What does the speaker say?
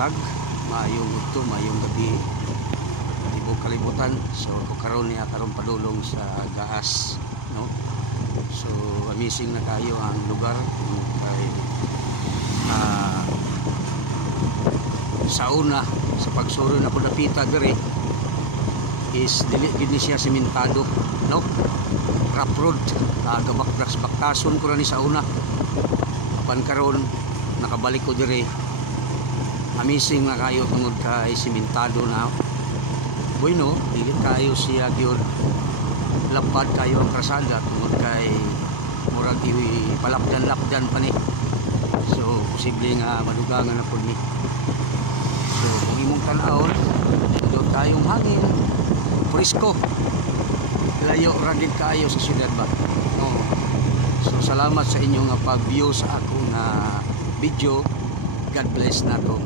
buntag, maayong udto, maayong gabi, tibok kalibutan. So ko karon niya karon padulong sa gaas, no? So amazing na kayo ang lugar kay sa una sa pagsuro na ko napita dire is dili gid ni siya sementado, no? Rough road, gabaktas-baktason ko na ni sa una. Apan karon nakabalik ko dire, amazing na kayo tungod kay sementado na. Bueno, dili kayo siya gyud lapad kayo ang krasada tungod kay murag palapdan-lapdan pa ni. So posible nga madugangan na pud ni. So kung imong tan-awon, doon tayong hangin, presko, layo ragid kayo sa syudad ba, no? So salamat sa inyong pag-view sa ako na video. God bless na to.